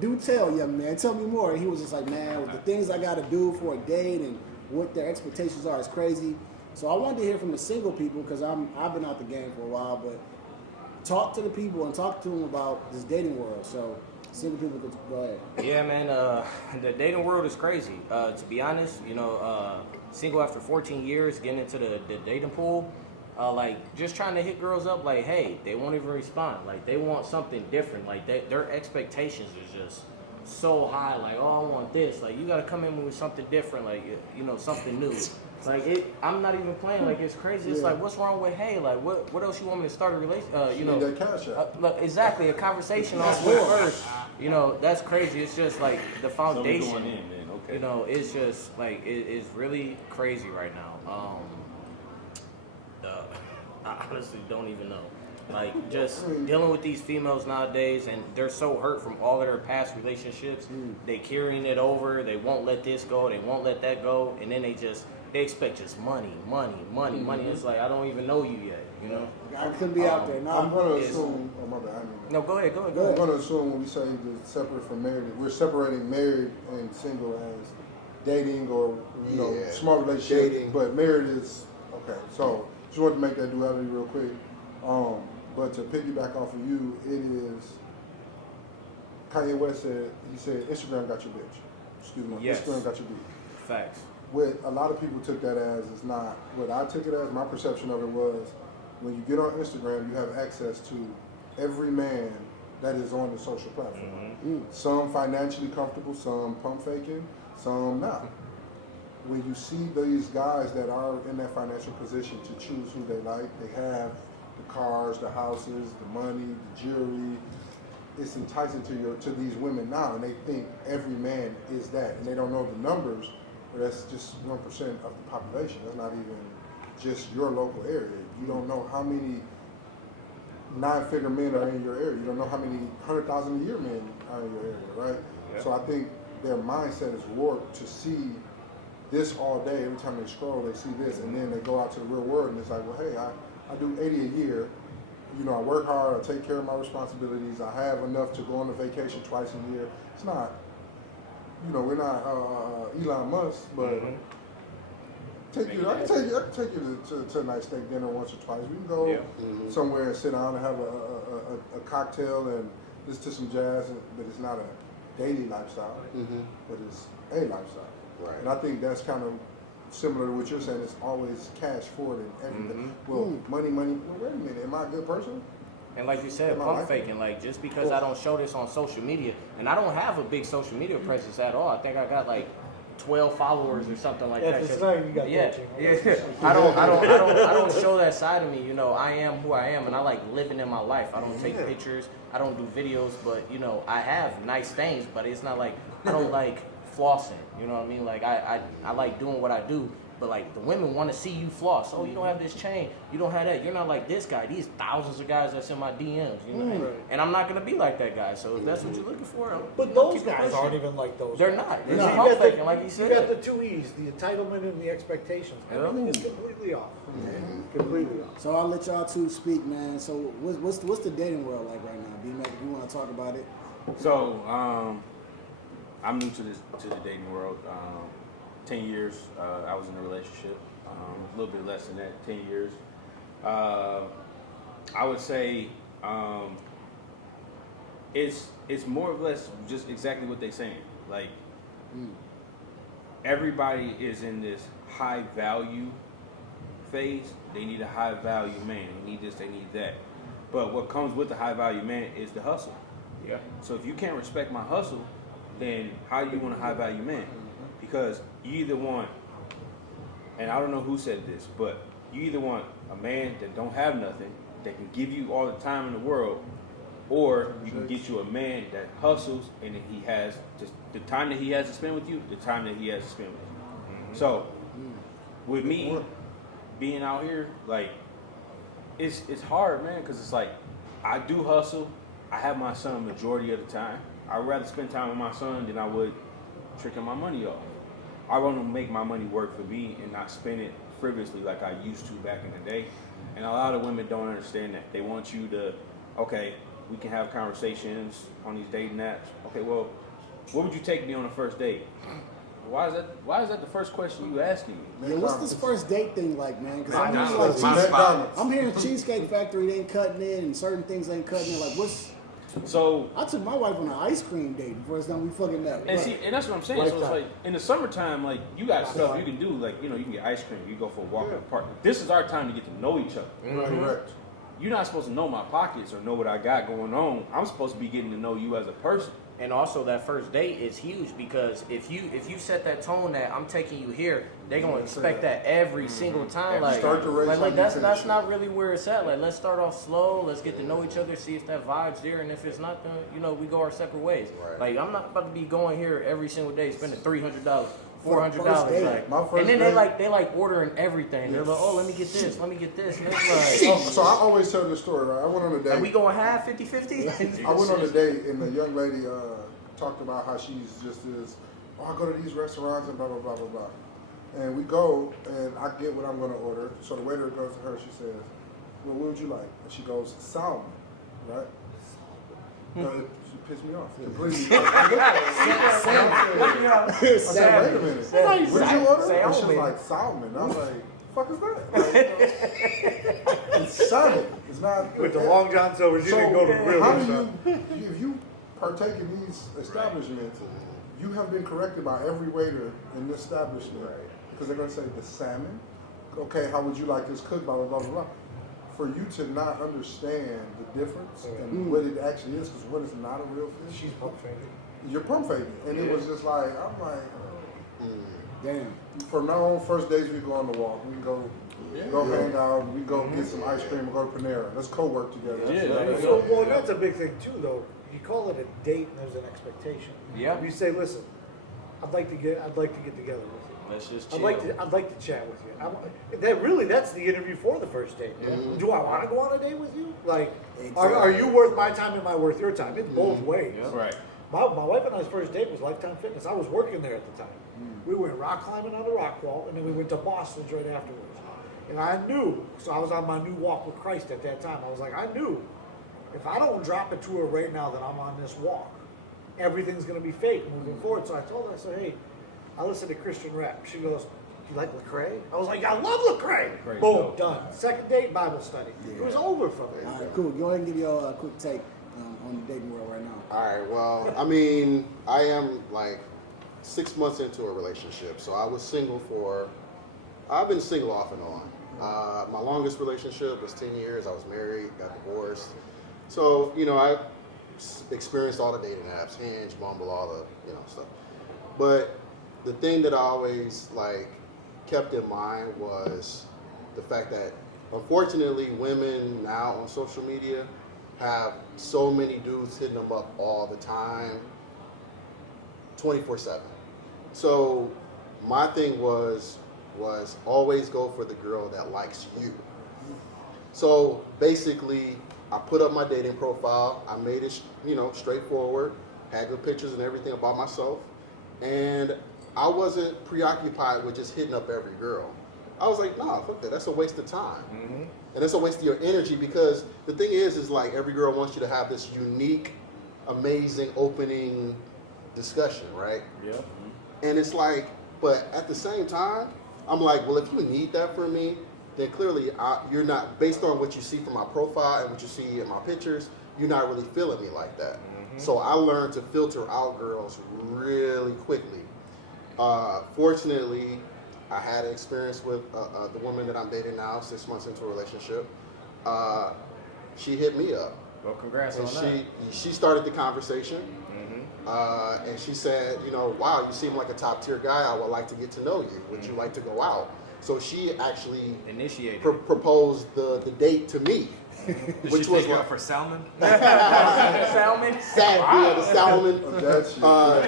Do tell, young man. Tell me more. And he was just like, man, the things I got to do for a date and what their expectations are is crazy. So I wanted to hear from the single people because I've been out the game for a while, but talk to the people and talk to them about this dating world. So single people could go ahead. Yeah, man. The dating world is crazy. To be honest, single after 14 years, getting into the dating pool. Like just trying to hit girls up, like, hey, they won't even respond. Like they want something different. Like their expectations is just so high. Like, oh, I want this. Like you got to come in with something different. Like something new. Like I'm not even playing. Like it's crazy. It's like, what's wrong with hey? Like what else you want me to start a relationship? That CashApp. Look, exactly, a conversation on first. That's crazy. It's just like the foundation. Going in, man. Okay. It's just like it's really crazy right now. I honestly don't even know. Like, just dealing with these females nowadays, and they're so hurt from all of their past relationships. They carrying it over. They won't let this go. They won't let that go. And then they expect just money. It's like, I don't even know you yet, I couldn't be out there. I'm No. going to assume, my bad. No, go ahead. I'm going to assume when we say the separate from married, we're separating married and single as dating or, small relationship. Dating. But married is, okay. So, just wanted to make that duality real quick. But to piggyback off of you, it is, Kanye West said, Instagram got your bitch. Excuse me, Yes. Instagram got your bitch. Facts. What a lot of people took that as is not what I took it as. My perception of it was when you get on Instagram, you have access to every man that is on the social platform. Some financially comfortable, some pump faking, some not. When you see these guys that are in that financial position to choose who they like, they have the cars, the houses, the money, the jewelry. It's enticing to these women now, and they think every man is that, and they don't know the numbers. But that's just 1% of the population. That's not even just your local area. You don't know how many 9-figure men are in your area. You don't know how many 100,000 a year men are in your area, right? Yeah. So I think their mindset is warped to see this all day. Every time they scroll, they see this, and then they go out to the real world, and it's like, well, hey, I do 80 a year. I work hard. I take care of my responsibilities. I have enough to go on a vacation twice a year. It's not, we're not Elon Musk, but I can take you to a nice steak dinner once or twice. We can go somewhere and sit down and have a cocktail and listen to some jazz, but it's not a daily lifestyle, but it's a lifestyle. Right. And I think that's kind of similar to what you're saying. It's always cash forward and everything. Well, money. Well, wait a minute. Am I a good person? And like you said, pump faking. Like just because I don't show this on social media, and I don't have a big social media presence at all. I think I got like 12 followers or something like that. It's not, you got I don't show that side of me. I am who I am, and I like living in my life. I don't take pictures. I don't do videos, but I have nice things. But it's not like I don't like flossing. You know what I mean? Like I like doing what I do. But like the women want to see you floss. Oh, you don't have this chain. You don't have that. You're not like this guy. These thousands of guys that's in my DMs. And I'm not gonna be like that guy. So if that's what you're looking for, but those guys aren't even like those. They're not. They're just pump faking, like you said. You got the two E's: the entitlement and the expectations. Everything is completely off. Completely off. So I'll let y'all two speak, man. So what's the dating world like right now? B-Mac, if you want to talk about it. So I'm new to the dating world. 10 years, I was in a relationship, a little bit less than that, 10 years. I would say it's more or less just exactly what they're saying. Like, everybody is in this high value phase. They need a high value man. They need this, they need that. But what comes with the high value man is the hustle. Yeah. So if you can't respect my hustle, then how do you want a high value man? Because you either want, and I don't know who said this, but you either want a man that don't have nothing, that can give you all the time in the world, or you can get you a man that hustles and he has just the time that he has to spend with you, the time that he has to spend with you. So with me being out here, like it's hard, man, because it's like I do hustle. I have my son majority of the time. I'd rather spend time with my son than I would tricking my money off. I want to make my money work for me and not spend it frivolously like I used to back in the day. And a lot of women don't understand that. They want you to, okay, we can have conversations on these dating apps. Okay, well, where would you take me on a first date? Why is that the first question you asking me? Yeah, what's this first date thing like, man? Because I'm hearing McDonald's, my like spot. I'm hearing Cheesecake Factory ain't cutting it, and certain things ain't cutting it. Like, what's? So I took my wife on an ice cream date the first time we fucking met. and see, and that's what I'm saying. So it's like in the summertime, like you got stuff you can do. Like you can get ice cream. You go for a walk in the park. This is our time to get to know each other. Correct. You're not supposed to know my pockets or know what I got going on. I'm supposed to be getting to know you as a person. And also that first date is huge because if you set that tone that I'm taking you here, they're gonna expect that every single time. Like, Start the race like how that's you that's finish not really where it's at. Like let's start off slow, let's get to know each other, see if that vibe's there, and if it's not, then we go our separate ways. Right. Like I'm not about to be going here every single day spending $300, $400. First date. Like, My first and then date- they like ordering everything. They're like, oh, let me get this, let me get this. And it's So I always tell this story, right? I went on a date. like we going half 50-50? I went on a date, and the young lady talked about how she's just is, I go to these restaurants and blah, blah, blah, blah, blah. And we go, and I get what I'm going to order. So the waiter goes to her, she says, well, what would you like? And she goes, salmon, right? She pissed me off completely. I said, wait a minute. What did you order? And she was like, salmon. I was like, fuck is that? Like, it's salmon. It's not. With the Long John Silver's, you didn't go to the real how do restaurant. if you partake in these establishments, you have been corrected by every waiter in this establishment because they're going to say the salmon. Okay, how would you like this cooked? Blah blah blah blah blah. For you to not understand the difference and what it actually is, because what is not a real fish? She's pump faking. You're pump faking, and it was just like I'm like. Damn. From now on, first days we go on the walk. We go hang out. We go get some ice cream and go to Panera. Let's co-work together. Well, that's a big thing too, though. You call it a date, and there's an expectation. Yeah. You say, listen, I'd like to get together with you. Let's just I'd chill. like to chat with you. That's the interview for the first date. Do I want to go on a date with you? Like, are you worth my time? Am I worth your time? It's both ways. Yeah. Right. My wife and I's first date was Lifetime Fitness. I was working there at the time. We went rock climbing on the rock wall, and then we went to Boston's right afterwards. And I knew, so I was on my new walk with Christ at that time. I was like, I knew, if I don't drop it to her right now that I'm on this walk, everything's going to be fake moving forward. So I told her, I said, hey, I listen to Christian rap. She goes, you like Lecrae? I was like, I love Lecrae. Lecrae's Boom, dope. done. Second date, Bible study. It was over from there. All right, cool. Go ahead and give your quick take on the dating world right now. All right, well, I mean, I am like 6 months into a relationship. So I've been single off and on. My longest relationship was 10 years. I was married, got divorced. So, I experienced all the dating apps, Hinge, Bumble, all the, stuff. But the thing that I always kept in mind was the fact that unfortunately women now on social media have so many dudes hitting them up all the time, 24/7. So my thing was always go for the girl that likes you. So basically, I put up my dating profile. I made it, straightforward, had the pictures and everything about myself, and I wasn't preoccupied with just hitting up every girl. I was like, nah, fuck that. That's a waste of time. And it's a waste of your energy because the thing is every girl wants you to have this unique, amazing opening discussion, right? Yeah. And it's like, but at the same time, I'm like, well, if you need that from me, then clearly you're not, based on what you see from my profile and what you see in my pictures, you're not really feeling me like that. So I learned to filter out girls really quickly. Fortunately, I had an experience with the woman that I'm dating now, 6 months into a relationship. She hit me up. Well, congrats And on that. she started the conversation. And she said, wow, you seem like a top tier guy. I would like to get to know you. Would you like to go out? So she actually Initiated. proposed the date to me. Did Which she was take you like- out for salmon? Salmon. The salmon. That's So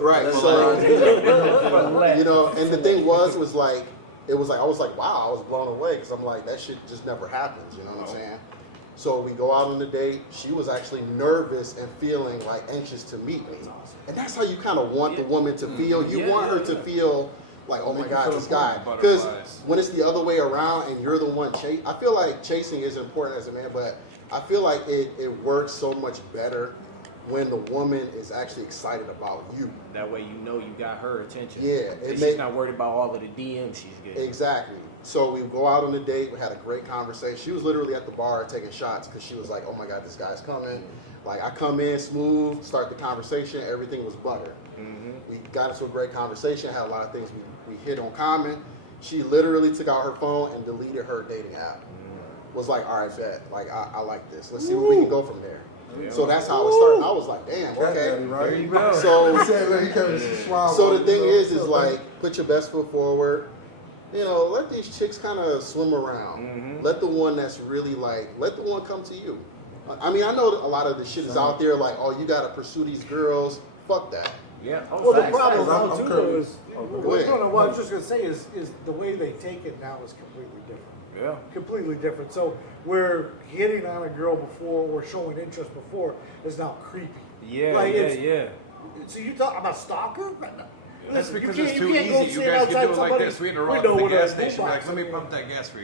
right. So and the thing was like I was like, wow, I was blown away because I'm like, that shit just never happens. You know what I'm saying? So we go out on the date. She was actually nervous and feeling like anxious to meet me, and that's how you kind of want the woman to feel. You want her to feel like, oh my God, this guy. Because when it's the other way around and you're the one chasing, I feel like chasing is important as a man, but I feel like it works so much better when the woman is actually excited about you. That way you know you got her attention. Yeah, And she's not worried about all of the DMs she's getting. Exactly. So we go out on a date. We had a great conversation. She was literally at the bar taking shots because she was like, "Oh my God, this guy's coming." Like I come in smooth, start the conversation. Everything was butter. We got into a great conversation. Had a lot of things we hit on common. She literally took out her phone and deleted her dating app. Was like, "All right, bet. Like I like this. Let's see where we can go from there." So that's how it started. I was like, "Damn, okay." Right? There you go. So, He said, like, he can't swallow, so the thing you know, is so like, put your best foot forward. You know, let these chicks kind of swim around. Let the one that's really like, let the one come to you. I mean, I know a lot of the shit is out there like, oh, you got to pursue these girls. Fuck that. Yeah. Oh, Well, the facts, problem facts. now I'm too though is, Go ahead. what I was just gonna say is the way they take it now is completely different. Yeah. Completely different. So where hitting on a girl before or showing interest before is now creepy. Yeah, Like, yeah. So you talk about stalker? That's Listen, because you it's can't- too you can't go easy. You stand guys can outside do it like somebody this. We had to window roll up to with the a gas station. Be boombox. like, let me pump that gas for you.